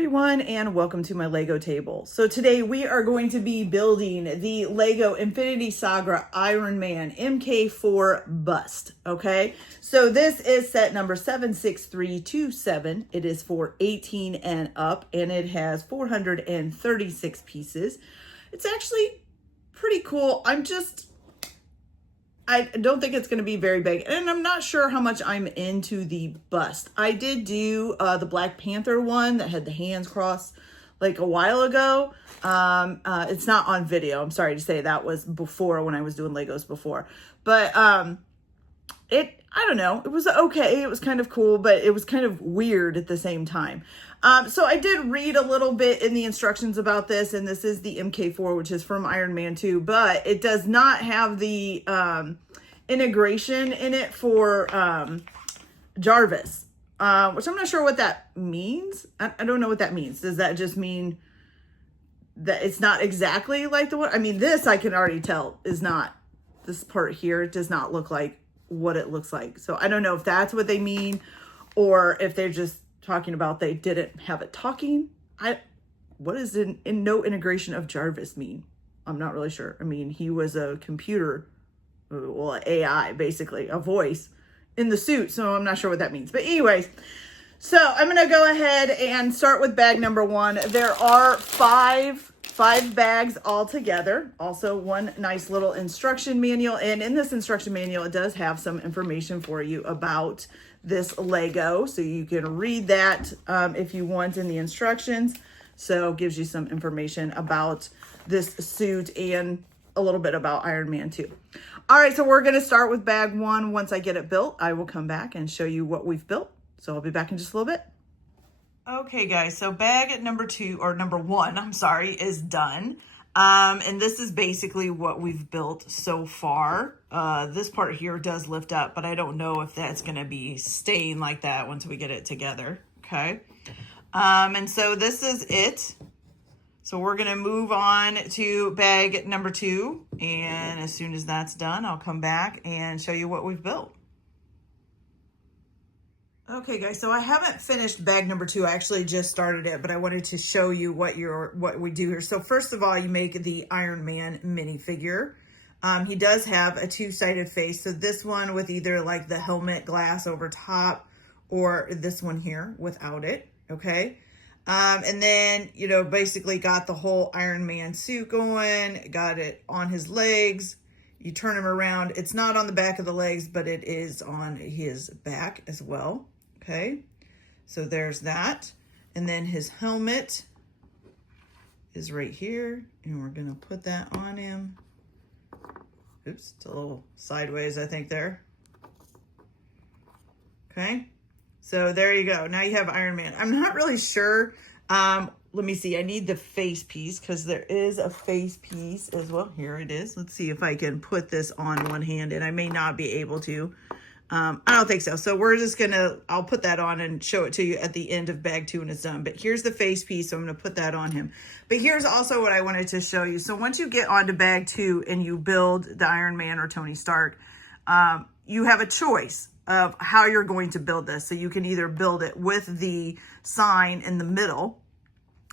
everyone, and welcome to my Lego table. So today we are going to be building the Lego Infinity Saga Iron Man MK4 bust, okay? So this is set number 76327. It is for 18 and up, and it has 436 pieces. It's actually pretty cool. I don't think it's going to be very big, and I'm not sure how much I'm into the bust. I did do the Black Panther one that had the hands crossed like a while ago. It's not on video. I'm sorry to say, that was before, when I was doing Legos before. But I don't know. It was okay. It was kind of cool, but it was kind of weird at the same time. So I did read a little bit in the instructions about this, and this is the MK4, which is from Iron Man 2, but it does not have the integration in it for Jarvis, which I'm not sure what that means. I don't know what that means. Does that just mean that it's not exactly like the one? I mean, this I can already tell is not, this part here does not look like what it looks like. So I don't know if that's what they mean, or if they're just talking about they didn't have it talking. What does in no integration of Jarvis mean? I'm not really sure. I mean, he was a computer, well, AI, basically, a voice in the suit. So I'm not sure what that means. But anyways, so I'm going to go ahead and start with bag number one. There are five bags all together. Also, one nice little instruction manual. And in this instruction manual, it does have some information for you about this Lego. So you can read that if you want in the instructions. So it gives you some information about this suit and a little bit about Iron Man 2. All right, so we're going to start with bag one. Once I get it built, I will come back and show you what we've built. So I'll be back in just a little bit. Okay, guys, so bag number one, I'm sorry, is done. And this is basically what we've built so far. This part here does lift up, but I don't know if that's going to be staying like that once we get it together. Okay. And so this is it. So we're going to move on to bag number two. And as soon as that's done, I'll come back and show you what we've built. Okay, guys, so I haven't finished bag number two. I actually just started it, but I wanted to show you what we do here. So first of all, you make the Iron Man minifigure. He does have a two-sided face. So this one with either like the helmet glass over top, or this one here without it, okay? And then, you know, basically got the whole Iron Man suit going, got it on his legs. You turn him around. It's not on the back of the legs, but it is on his back as well. Okay, so there's that. And then his helmet is right here, and we're gonna put that on him. Oops, it's a little sideways, I think, there. Okay, so there you go. Now you have Iron Man. I'm not really sure. Let me see. I need the face piece, because there is a face piece as well. Here it is. Let's see if I can put this on one hand, and I may not be able to. I don't think so. So we're just I'll put that on and show it to you at the end of bag two when it's done. But here's the face piece, so I'm going to put that on him. But here's also what I wanted to show you. So once you get onto bag two and you build the Iron Man or Tony Stark, you have a choice of how you're going to build this. So you can either build it with the sign in the middle,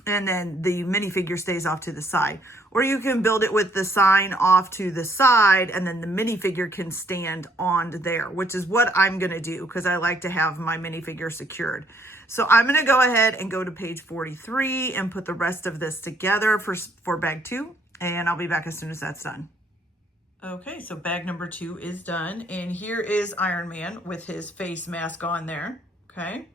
and then the minifigure stays off to the side. Or you can build it with the sign off to the side, and then the minifigure can stand on there, which is what I'm gonna do, because I like to have my minifigure secured. So I'm gonna go ahead and go to page 43 and put the rest of this together for bag two, and I'll be back as soon as that's done. Okay, so bag number two is done, and here is Iron Man with his face mask on there, okay?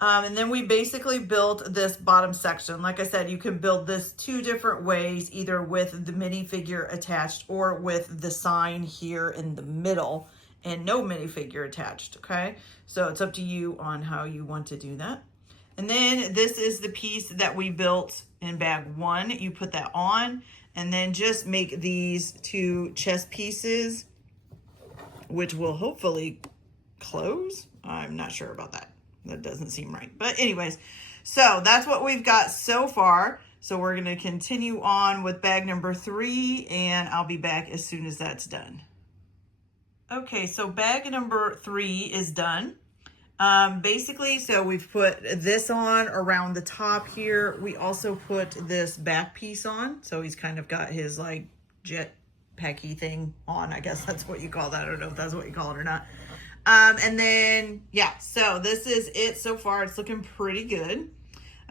And then we basically built this bottom section. Like I said, you can build this two different ways, either with the minifigure attached or with the sign here in the middle and no minifigure attached, okay? So it's up to you on how you want to do that. And then this is the piece that we built in bag one. You put that on, and then just make these two chest pieces, which will hopefully close. I'm not sure about that. That doesn't seem right. But anyways, so that's what we've got so far. So we're going to continue on with bag number three, and I'll be back as soon as that's done. Okay, so bag number three is done. Basically, so we've put this on around the top here. We also put this back piece on. So he's kind of got his like jet packy thing on. I guess that's what you call that. I don't know if that's what you call it or not. And then, yeah, so this is it so far. It's looking pretty good.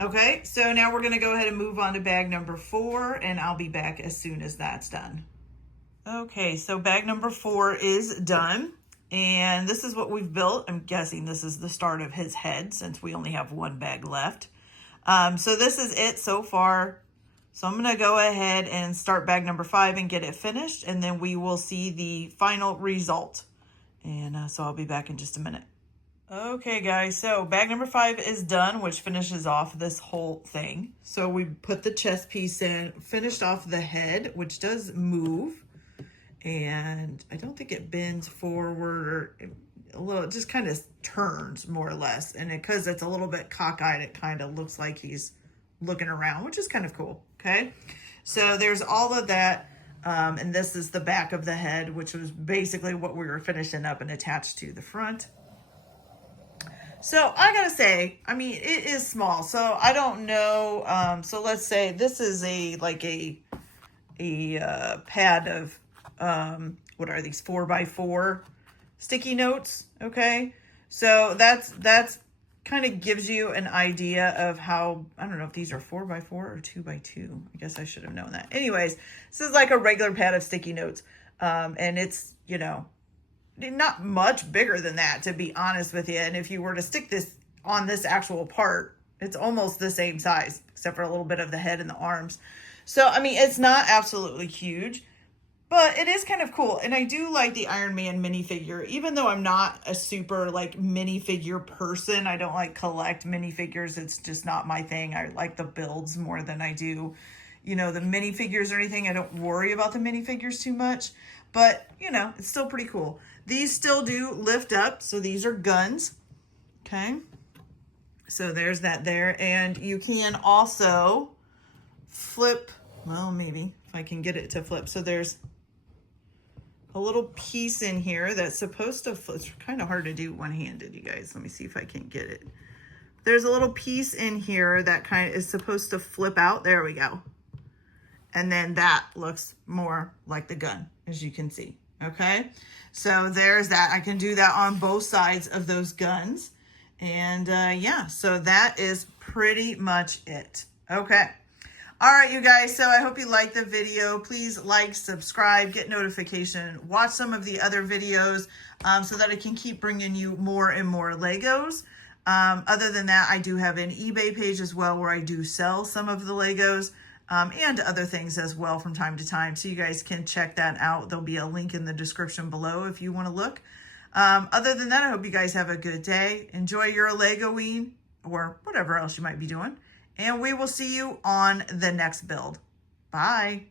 Okay, so now we're gonna go ahead and move on to bag number 4, and I'll be back as soon as that's done. Okay, so bag number 4 is done. And this is what we've built. I'm guessing this is the start of his head since we only have one bag left. So this is it so far. So I'm going to go ahead and start bag number 5 and get it finished. And then we will see the final result. And so I'll be back in just a minute. Okay, guys. So bag number 5 is done, which finishes off this whole thing. So we put the chest piece in, finished off the head, which does move. And I don't think it bends forward or a little, it just kind of turns more or less. And because it's a little bit cockeyed, it kind of looks like he's looking around, which is kind of cool. Okay. So there's all of that. And this is the back of the head, which was basically what we were finishing up and attached to the front. So I gotta say, I mean, it is small. So I don't know. So let's say this is a pad of, what are these 4x4 sticky notes? Okay. So that's kind of gives you an idea of how, I don't know if these are 4x4 or 2x2. I guess I should have known that. Anyways, this is like a regular pad of sticky notes. And it's, you know, not much bigger than that, to be honest with you. And if you were to stick this on this actual part, it's almost the same size, except for a little bit of the head and the arms. So, I mean, it's not absolutely huge. But it is kind of cool. And I do like the Iron Man minifigure, even though I'm not a super like minifigure person. I don't like collect minifigures. It's just not my thing. I like the builds more than I do, you know, the minifigures or anything. I don't worry about the minifigures too much, but you know, it's still pretty cool. These still do lift up. So these are guns. Okay. So there's that there. And you can also flip, well, maybe if I can get it to flip. So there's a little piece in here that's supposed to, it's kind of hard to do one-handed, you guys. Let me see if I can get it. There's a little piece in here that kind of is supposed to flip out. There we go. And then that looks more like the gun, as you can see. Okay. So there's that. I can do that on both sides of those guns. And yeah, so that is pretty much it. Okay. All right, you guys, so I hope you liked the video. Please like, subscribe, get notification, watch some of the other videos so that I can keep bringing you more and more Legos. Other than that, I do have an eBay page as well where I do sell some of the Legos and other things as well from time to time. So you guys can check that out. There'll be a link in the description below if you want to look. Other than that, I hope you guys have a good day. Enjoy your Legoing or whatever else you might be doing. And we will see you on the next build. Bye.